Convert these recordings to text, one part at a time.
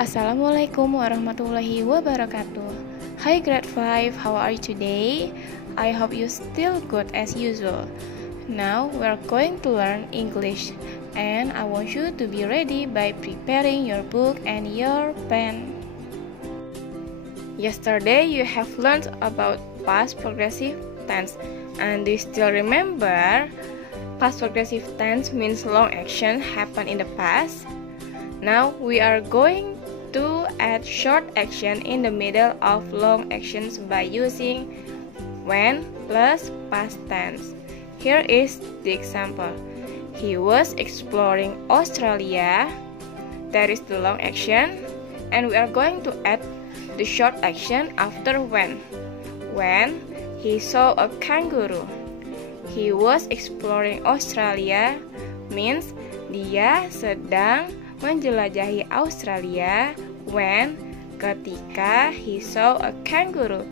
Assalamualaikum warahmatullahi wabarakatuh. Hi grade 5, how are you today? I hope you still good as usual. Now we're going to learn English and I want you to be ready by preparing your book and your pen. Yesterday you have learned about past progressive tense, and do you still remember? Past progressive tense means long action happened in the past. Now we are going to add short action in the middle of long actions by using when plus past tense. Here is the example. He was exploring Australia. That is the long action, and we are going to add the short action after when. When he saw a kangaroo. He was exploring Australia means dia sedang menjelajahi Australia when ketika he saw a kangaroo.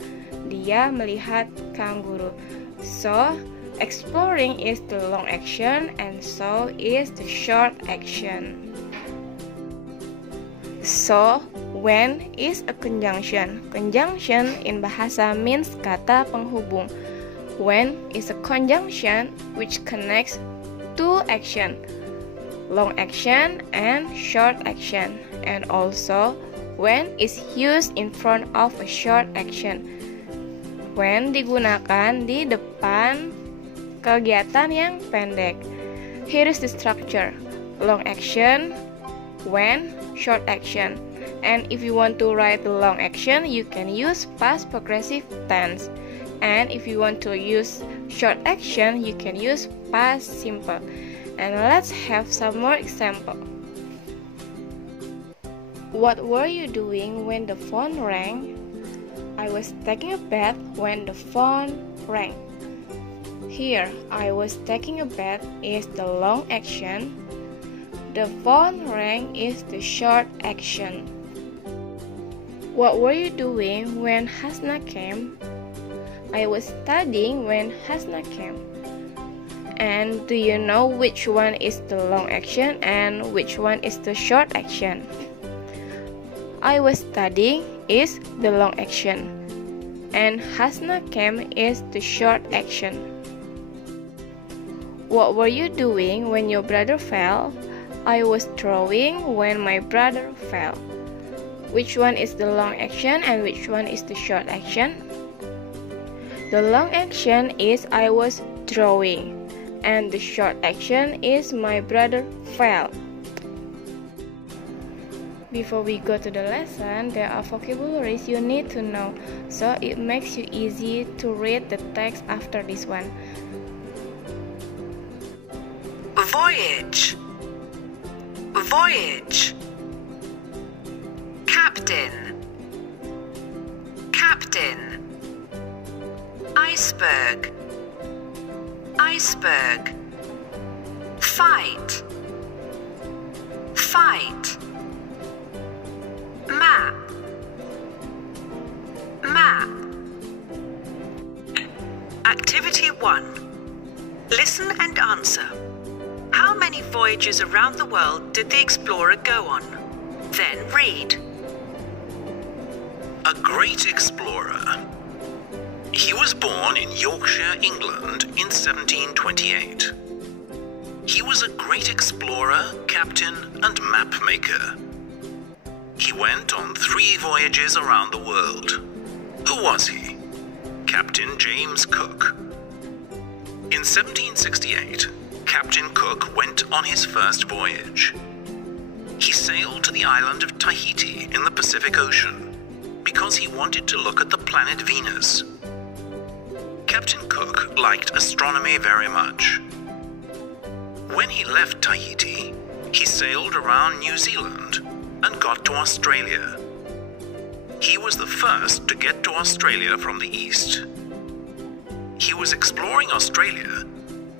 Dia melihat kanguru. So, exploring is the long action and so is the short action. So, when is a conjunction. Conjunction in bahasa means kata penghubung. When is a conjunction which connects two action, long action and short action. And also, when is used in front of a short action. When digunakan di depan kegiatan yang pendek. Here is the structure. Long action, when, short action. And if you want to write the long action, you can use past progressive tense. And if you want to use short action, you can use past simple. And let's have some more example. What were you doing when the phone rang? I was taking a bath when the phone rang. Here, I was taking a bath is the long action. The phone rang is the short action. What were you doing when Hasna came? I was studying when Hasna came. And do you know which one is the long action and which one is the short action? I was studying is the long action, and Hasna came is the short action. What were you doing when your brother fell? I was drawing when my brother fell. Which one is the long action and which one is the short action? The long action is I was drawing, and the short action is my brother fell. Before we go to the lesson, there are vocabularies you need to know, so it makes you easy to read the text after this one. Voyage. Voyage. Captain. Captain. Iceberg. Iceberg. Fight. Fight. Map. Map. Activity 1. Listen and answer. How many voyages around the world did the explorer go on? Then read. A great explorer. He was born in Yorkshire, England in 1728. He was a great explorer, captain, and map maker. He went on 3 voyages around the world. Who was he? Captain James Cook. In 1768, Captain Cook went on his first voyage. He sailed to the island of Tahiti in the Pacific Ocean because he wanted to look at the planet Venus. Captain Cook liked astronomy very much. When he left Tahiti, he sailed around New Zealand and got to Australia. He was the first to get to Australia from the east. He was exploring Australia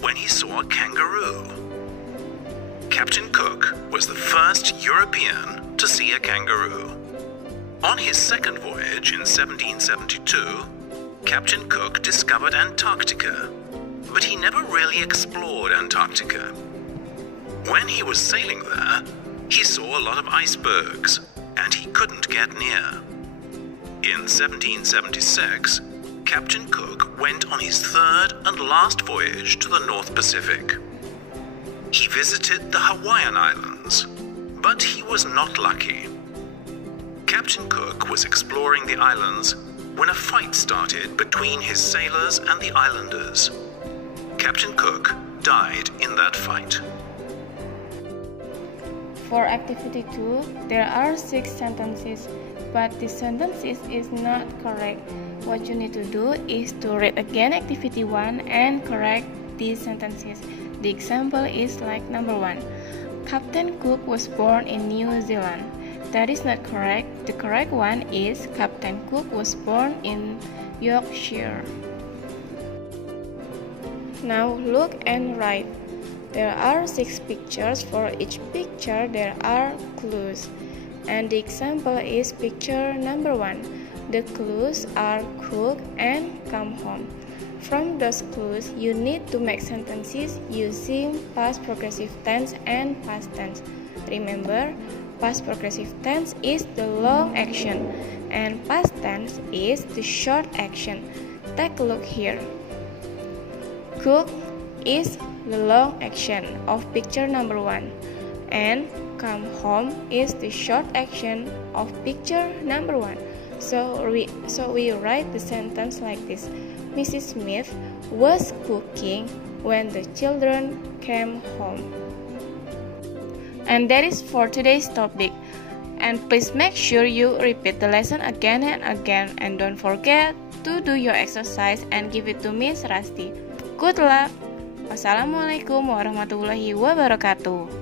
when he saw a kangaroo. Captain Cook was the first European to see a kangaroo. On his second voyage in 1772, Captain Cook discovered Antarctica, but he never really explored Antarctica. When he was sailing there, he saw a lot of icebergs, and and he couldn't get near. In 1776, Captain Cook went on his third and last voyage to the North Pacific. He visited the Hawaiian Islands, but he was not lucky. Captain Cook was exploring the islands when a fight started between his sailors and the islanders. Captain Cook died in that fight. For activity 2, there are 6 sentences, but this sentence is not correct. What you need to do is to read again activity 1 and correct these sentences. The example is like number 1. Captain Cook was born in New Zealand. That is not correct. The correct one is Captain Cook was born in Yorkshire. Now look and write. There are 6 pictures. For each picture there are clues. And the example is picture number 1. The clues are cook and come home. From those clues, you need to make sentences using past progressive tense and past tense. Remember, past progressive tense is the long action and past tense is the short action. Take a look here. Cook is the long action of picture number 1 and come home is the short action of picture number 1. So we write the sentence like this. Mrs. Smith was cooking when the children came home. And that is for today's topic. And please make sure you repeat the lesson again and again. And don't forget to do your exercise and give it to Miss Rasti. Good luck. Wassalamualaikum warahmatullahi wabarakatuh.